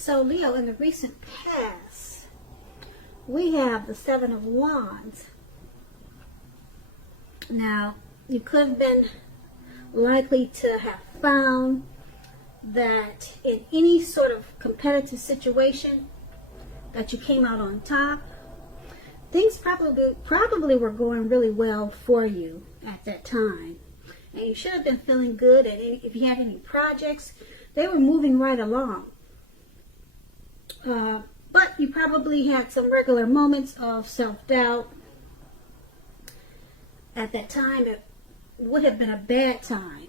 So Leo, in the recent past, we have the Seven of Wands. Now, you could have been likely to have found that in any sort of competitive situation that you came out on top. Things probably were going really well for you at that time. And you should have been feeling good. And if you had any projects, they were moving right along. But you probably had some regular moments of self-doubt. At that time, it would have been a bad time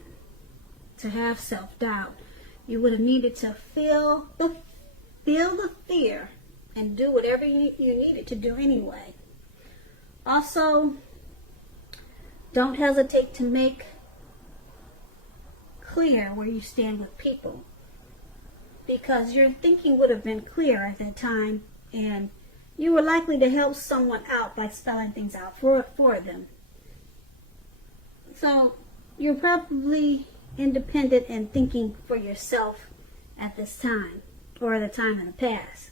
to have self-doubt. You would have needed to feel the fear and do whatever you needed to do anyway. Also, don't hesitate to make clear where you stand with people, because your thinking would have been clear at that time, and you were likely to help someone out by spelling things out for them. So you're probably independent and thinking for yourself at this time, or at a time in the past.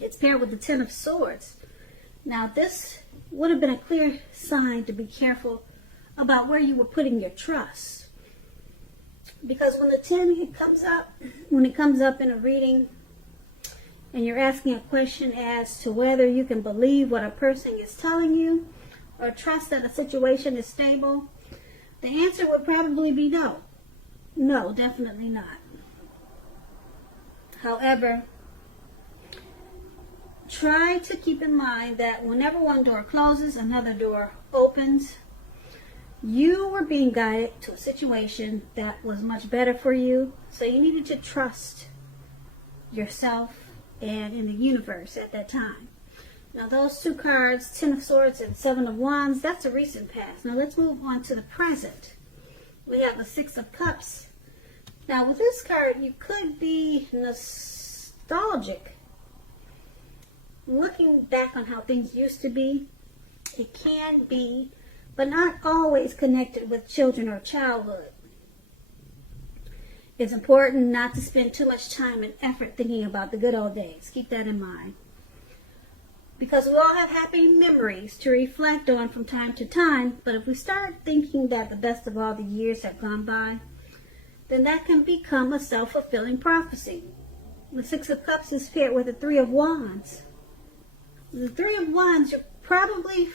It's paired with the Ten of Swords. Now this would have been a clear sign to be careful about where you were putting your trust. Because when the 10 comes up, in a reading, and you're asking a question as to whether you can believe what a person is telling you, or trust that a situation is stable, the answer would probably be no. No, definitely not. However, try to keep in mind that whenever one door closes, another door opens. You were being guided to a situation that was much better for you, so you needed to trust yourself and in the universe at that time. Now those two cards, Ten of Swords and Seven of Wands, that's a recent past. Now let's move on to the present. We have the Six of Cups. Now with this card, you could be nostalgic, looking back on how things used to be. It can be, but not always connected with children or childhood. It's important not to spend too much time and effort thinking about the good old days. Keep that in mind. Because we all have happy memories to reflect on from time to time, but if we start thinking that the best of all the years have gone by, then that can become a self-fulfilling prophecy. The Six of Cups is paired with the Three of Wands. The Three of Wands, you're probably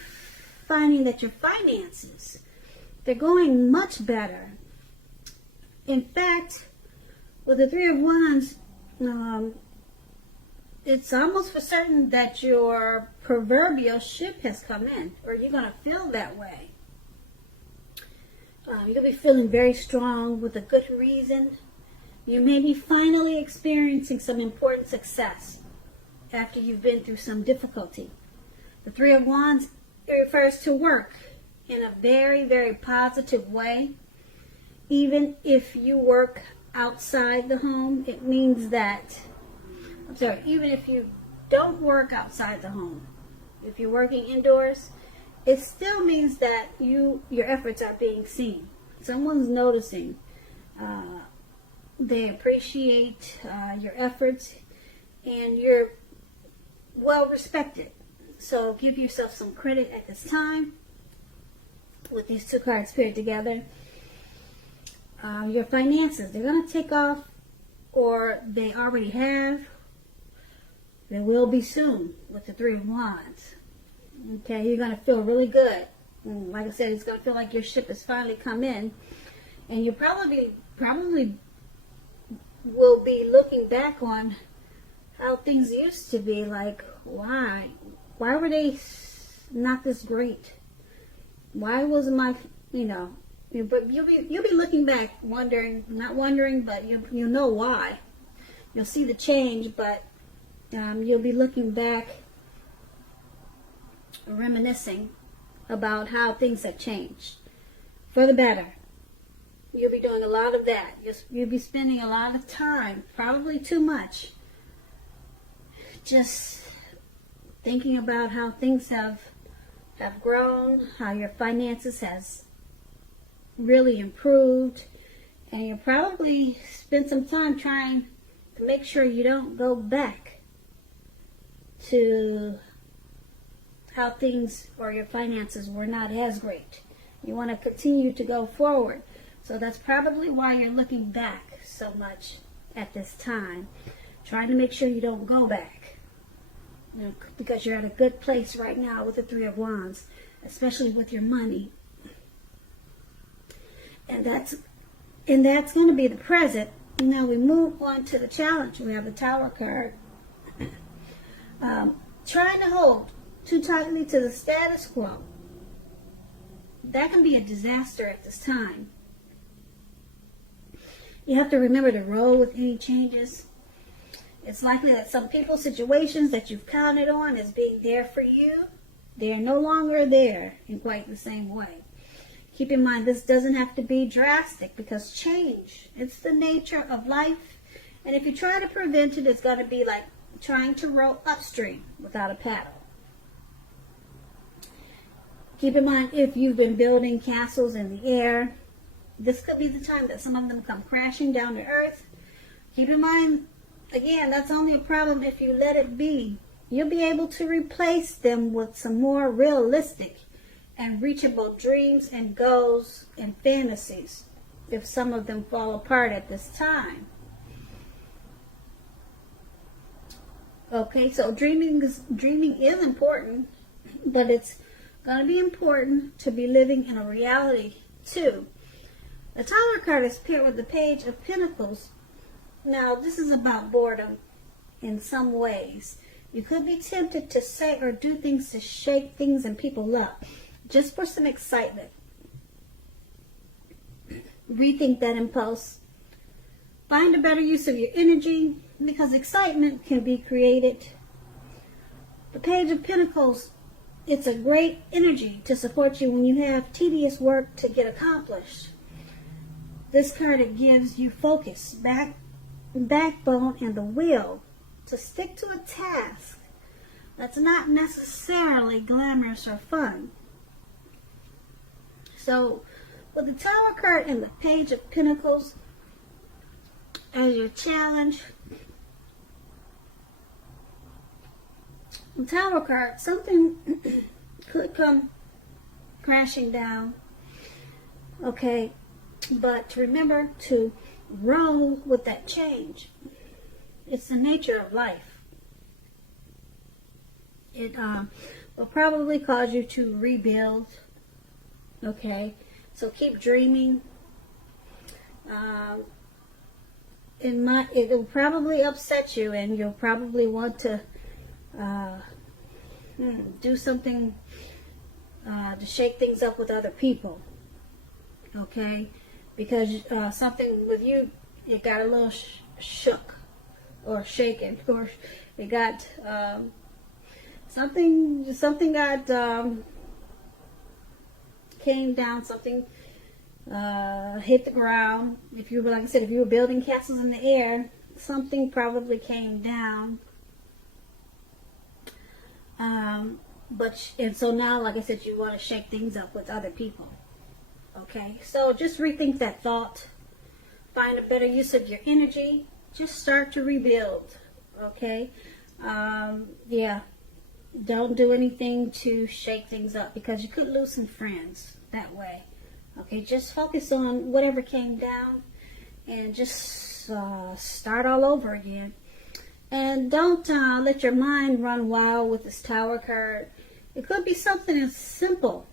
finding that your finances, they're going much better. In fact, with the Three of Wands, it's almost for certain that your proverbial ship has come in, or you're going to feel that way. You'll be feeling very strong with a good reason. You may be finally experiencing some important success after you've been through some difficulty. The Three of Wands, it refers to work in a very, very positive way. Even if you work outside the home, it means that, even if you don't work outside the home, if you're working indoors, it still means that your efforts are being seen. Someone's noticing. They appreciate your efforts, and you're well respected. So give yourself some credit at this time with these two cards paired together. Your finances, they're going to take off, or they already have. They will be soon with the Three of Wands. Okay, you're going to feel really good. And like I said, it's going to feel like your ship has finally come in. And you probably will be looking back on how things used to be. Like, why were they not this great? Why wasn't my, but you'll be looking back, not wondering, but you'll know why. You'll see the change, but you'll be looking back, reminiscing about how things have changed for the better. You'll be doing a lot of that. You'll be spending a lot of time, probably too much, just thinking about how things have grown, how your finances has really improved, and you'll probably spend some time trying to make sure you don't go back to how things or your finances were not as great. You want to continue to go forward. So that's probably why you're looking back so much at this time, trying to make sure you don't go back. You know, because you're at a good place right now with the Three of Wands, especially with your money. And that's going to be the present. Now we move on to the challenge. We have the Tower card. Trying to hold too tightly to the status quo. That can be a disaster at this time. You have to remember to roll with any changes. It's likely that some people's situations that you've counted on as being there for you, they are no longer there in quite the same way. Keep in mind, this doesn't have to be drastic because change, it's the nature of life. And if you try to prevent it, it's going to be like trying to row upstream without a paddle. Keep in mind, if you've been building castles in the air, this could be the time that some of them come crashing down to earth. Keep in mind, again, that's only a problem if you let it be. You'll be able to replace them with some more realistic and reachable dreams and goals and fantasies if some of them fall apart at this time. Okay, so dreaming is important, but it's going to be important to be living in a reality too. The Tower card is paired with the Page of Pentacles. Now, this is about boredom in some ways. You could be tempted to say or do things to shake things and people up, just for some excitement. Rethink that impulse. Find a better use of your energy, because excitement can be created. The Page of Pentacles, it's a great energy to support you when you have tedious work to get accomplished. This card, it gives you focus, backbone, and the will to stick to a task that's not necessarily glamorous or fun. So, with the Tower card and the Page of Pentacles as your challenge, the Tower card, something could come crashing down. Okay, but remember to roll with that change. It's the nature of life. It will probably cause you to rebuild. Okay, so keep dreaming. It will probably upset you, and you'll probably want to do something to shake things up with other people. Okay, because something with you, it got a little shook or shaken, or it got something got came down, something hit the ground. If you were, like I said, if you were building castles in the air, something probably came down. And so now, like I said, you want to shake things up with other people. Okay, so just rethink that thought. Find a better use of your energy. Just start to rebuild. Okay, yeah. Don't do anything to shake things up, because you could lose some friends that way. Okay, just focus on whatever came down and just start all over again. And don't let your mind run wild with this Tower card. It could be something as simple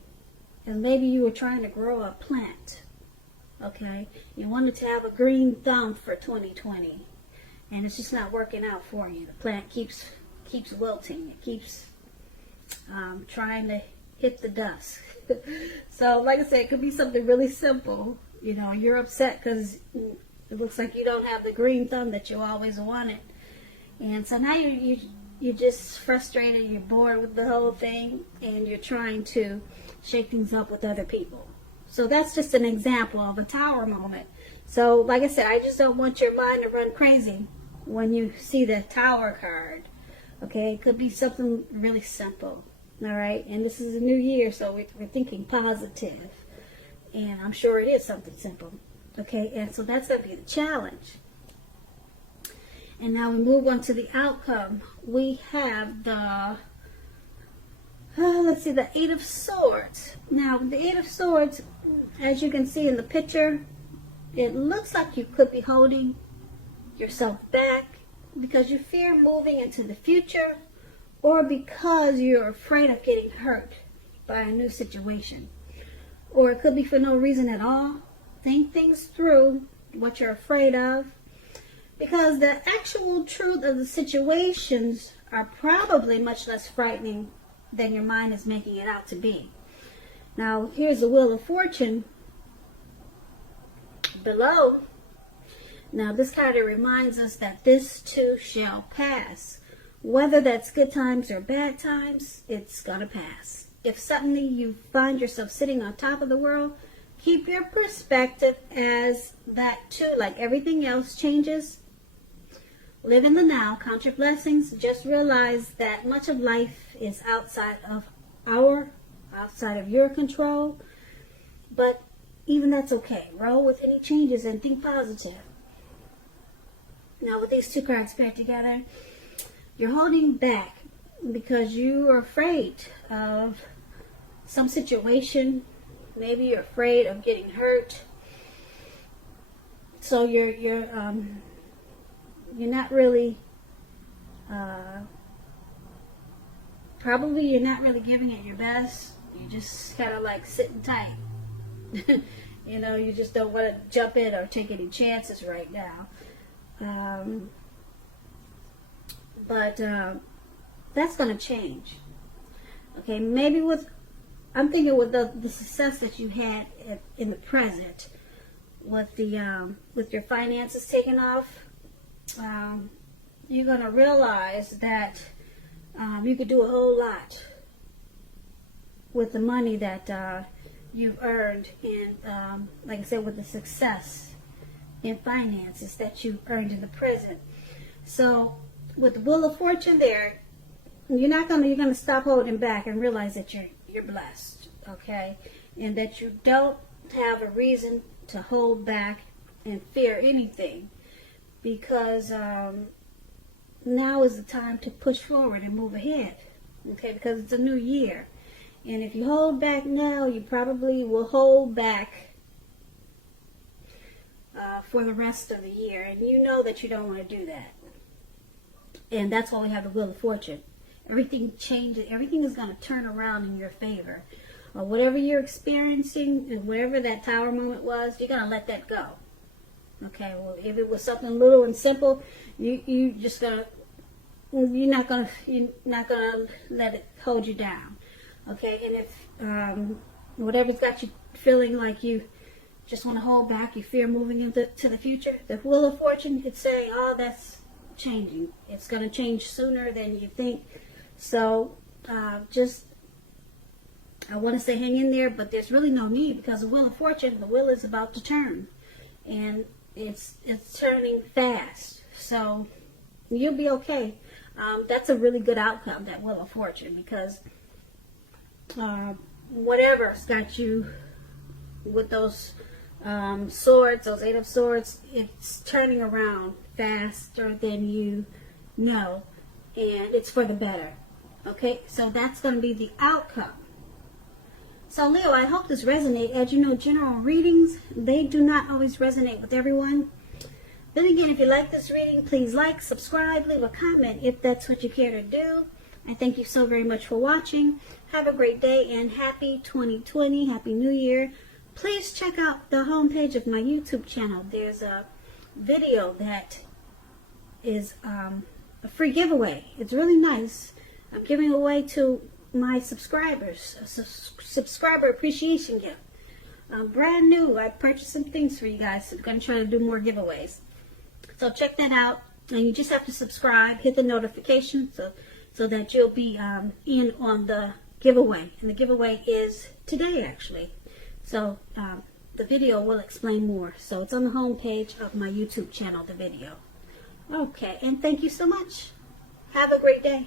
as maybe you were trying to grow a plant. Okay, you wanted to have a green thumb for 2020, and it's just not working out for you. The plant keeps wilting. It keeps trying to hit the dust. So, like I said, it could be something really simple. You know, you're upset because it looks like you don't have the green thumb that you always wanted. And so now you're just frustrated, you're bored with the whole thing, and you're trying to shake things up with other people. So that's just an example of a Tower moment. So, like I said, I just don't want your mind to run crazy when you see the Tower card. Okay, it could be something really simple. All right, and this is a new year, so we're thinking positive. And I'm sure it is something simple. Okay, and so that's going to be the challenge. And now we move on to the outcome. We have the, let's see, the Eight of Swords. Now, the Eight of Swords, as you can see in the picture, it looks like you could be holding yourself back because you fear moving into the future, or because you're afraid of getting hurt by a new situation. Or it could be for no reason at all. Think things through, what you're afraid of, because the actual truth of the situations are probably much less frightening than your mind is making it out to be. Now, here's the Wheel of Fortune below. Now, this card reminds us that this too shall pass. Whether that's good times or bad times, it's gonna pass. If suddenly you find yourself sitting on top of the world, keep your perspective as that too, like everything else, changes. Live in the now, count your blessings. Just realize that much of life is outside of your control. But even that's okay. Roll with any changes and think positive. Now, with these two cards paired together, you're holding back because you are afraid of some situation. Maybe you're afraid of getting hurt. So you're not really, probably you're not really giving it your best. You just kind of like sitting tight. You know, you just don't want to jump in or take any chances right now. But that's going to change. Okay, maybe I'm thinking with the success that you had in the present, with your finances taking off, you're going to realize that you could do a whole lot with the money that you've earned, and like I said, with the success in finances that you've earned in the present. So with the Wheel of Fortune there, you're gonna stop holding back and realize that you're blessed, okay, and that you don't have a reason to hold back and fear anything, because now is the time to push forward and move ahead, okay, because it's a new year. And if you hold back now, you probably will hold back for the rest of the year. And you know that you don't want to do that. And that's why we have the Wheel of Fortune. Everything changes. Everything is going to turn around in your favor. Whatever you're experiencing and whatever that Tower moment was, you're going to let that go. Okay, well, if it was something little and simple, you're not gonna let it hold you down. Okay, and if whatever's got you feeling like you just want to hold back, you fear moving into the future, the Wheel of Fortune, it's saying, oh, that's changing. It's going to change sooner than you think. So I want to say hang in there, but there's really no need, because the Wheel of Fortune, the wheel is about to turn, and it's turning fast. So you'll be okay. That's a really good outcome, that Wheel of Fortune, because whatever's got you with those swords, those Eight of Swords, it's turning around faster than you know, and it's for the better. Okay, so that's going to be the outcome. So Leo, I hope this resonates. As you know, general readings, they do not always resonate with everyone. Then again, if you like this reading, please like, subscribe, leave a comment if that's what you care to do. I thank you so very much for watching. Have a great day and happy 2020, happy new year. Please check out the homepage of my YouTube channel. There's a video that is a free giveaway. It's really nice. I'm giving away to my subscribers a subscriber appreciation gift. Brand new. I purchased some things for you guys. So I'm going to try to do more giveaways. So check that out. And you just have to subscribe, hit the notification so that you'll be in on the giveaway. And the giveaway is today, actually. So the video will explain more. So it's on the home page of my YouTube channel, the video. Okay, and thank you so much. Have a great day.